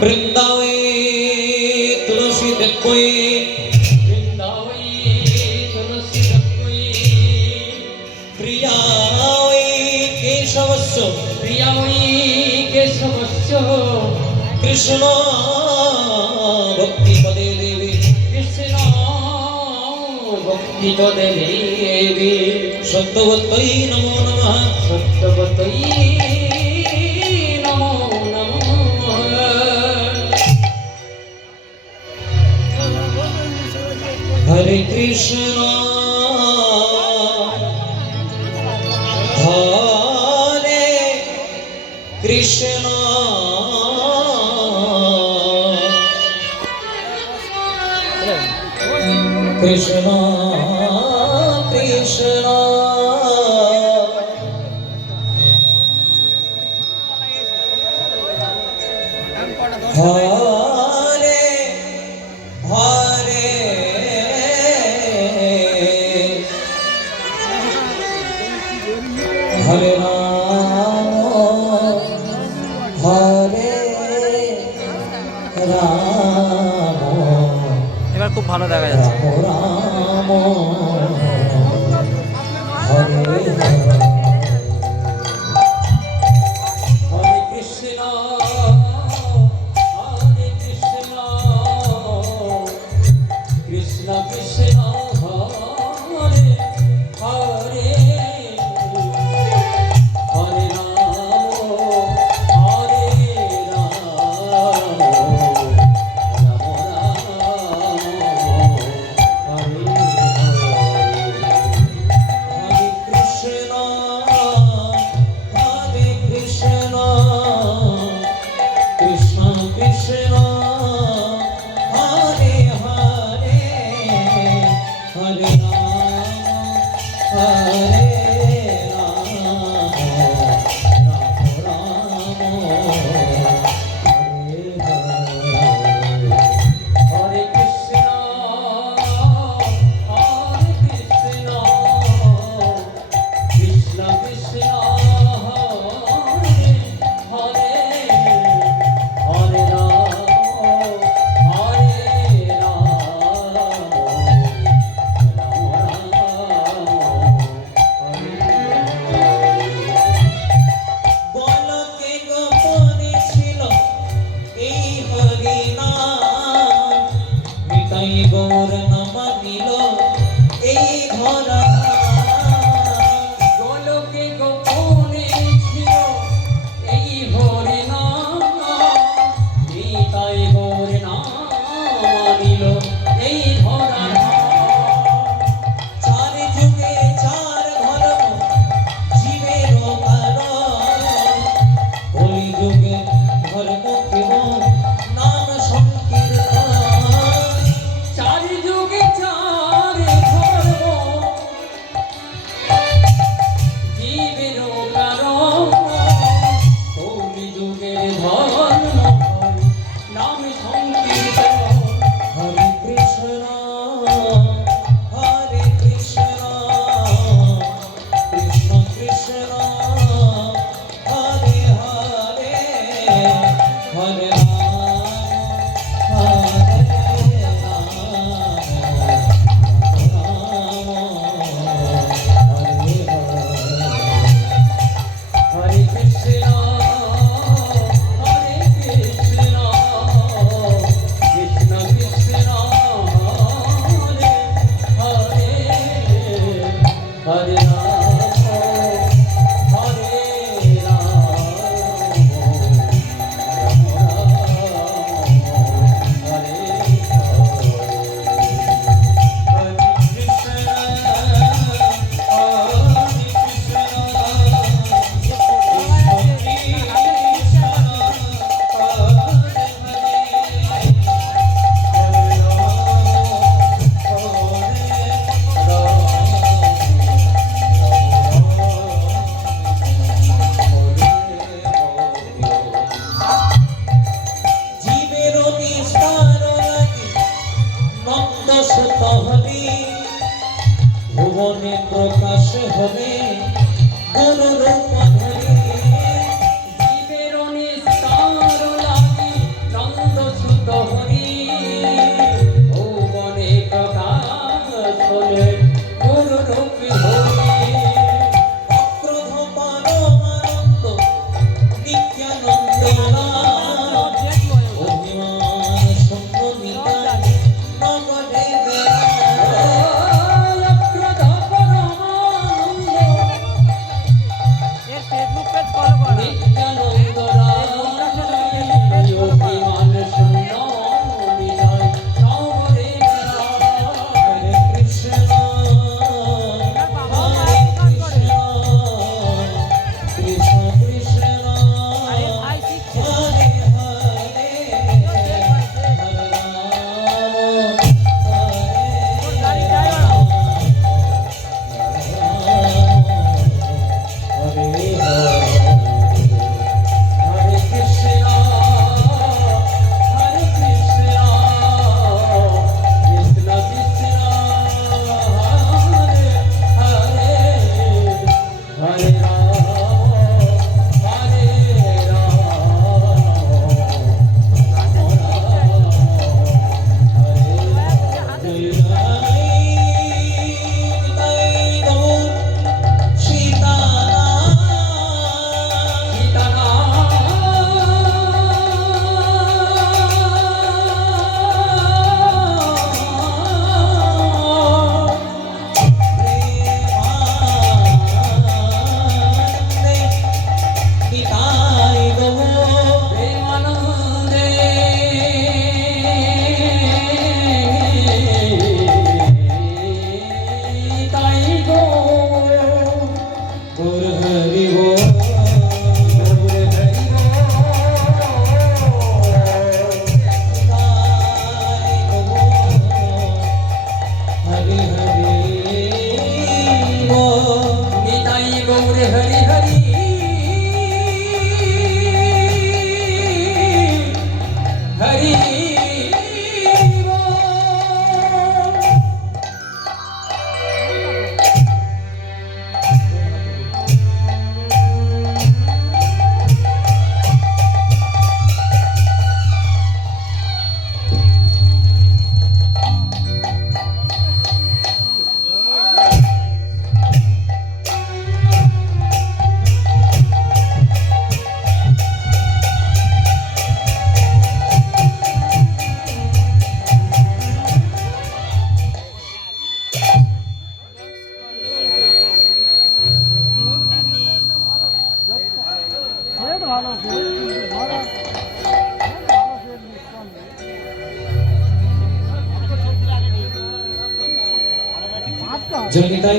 বৃন্দাবে তুলসী দেখবে বৃন্দাবে তুলসী দেখবে প্রিয়া ওই কেশবস্য প্রিয়া ওই কেশবস্য কৃষ্ণ ভক্তি পদে দেবী কৃষ্ণ ভক্তি পদে দেবী সত্যবতৈ নমো নমঃ সত্যবতৈ নমো নমঃ হরে কৃষ্ণ হরে কৃষ্ণ কৃষ্ণ কৃষ্ণ হরে হরে হরে রাম হরে রাম এবার খুব ভালো দেখা যাচ্ছে। রাম হরে হরে হরে কৃষ্ণ হরে কৃষ্ণ কৃষ্ণ কৃষ্ণ হরে হরে হরে রাম হরে রাম রাম রাম হরে হরে কৃষ্ণ কৃষ্ণ কৃষ্ণ হরে হরে হরে রাম হরে রাম রাম রাম হরে হরে কৃষ্ণ কৃষ্ণ কৃষ্ণ হরে হরে হরে রাম হরে রাম রাম বলকে গোপনে ছিল এই হরি নাম নিতাই গৌর নাম দিল এই ধরা গোলকে গোপনে ছিল এই হরি নাম নিতাই গৌর নাম দিল এই ধরা চার যুগে চার ধর্ম জীবের কারণ কলি যুগে ধর্ম কেবল নাম সংকীর্তন চারি যুগে তোলা অভিমান শূন্য নিতাই নগরে বেড়ায় এর ফেসবুক পেজ ফলো করো নিত্যানন্দ রায় অভিমান শূন্য নিতাই নগরে বেড়ায়। হরে কৃষ্ণ হরে কৃষ্ণ কৃষ্ণ কৃষ্ণ আরে ভাই শিখছে হরে হরে হরে রাম তোর গাড়ি যাই না হরে কৃষ্ণ হরে কৃষ্ণ কৃষ্ণ কৃষ্ণ হরে হরে হরে রাম হরে প্রেমানন্দে তাই গো হরি গো হরে হরি হরি হরি গো নিতাই গৌর হরি হরি হরি ভালো জয় নিতাই